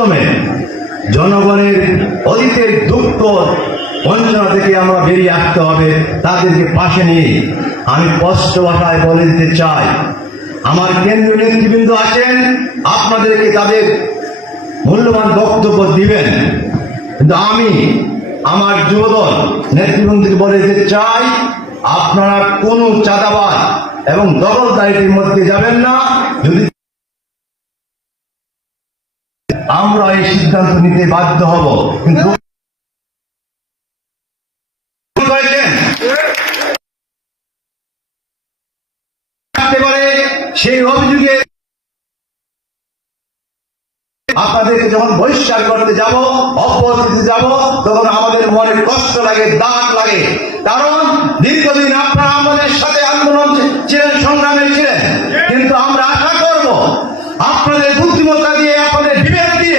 মাধ্যমে জনগণের অতীতের দুঃখ বঞ্চনা থেকে আমরা বেরিয়ে আসতে হবে। তাদেরকে পাশে নিয়ে আমি স্পষ্ট ভাষায় বলে দিতে চাই, আমার কেন্দ্রীয় নেতৃবৃন্দ আছেন, আপনাদেরকে তাদের মূল্যবান বক্তব্য দিবেন, কিন্তু আমি আমার যুবদল নেতৃবৃন্দকে বলে দিতে চাই, আপনারা কোনো চাঁদাবাজ এবং দখলদারির মধ্যে যাবেন না। যদি আমরা এই সিদ্ধান্ত নিতে বাধ্য হব, কিন্তু সেই অভিযোগে আপনাদেরকে যখন বহিষ্কার করতে যাব, অপরাধ দিতে যাব, তখন আমাদের মনে কষ্ট লাগে, দাগ লাগে। কারণ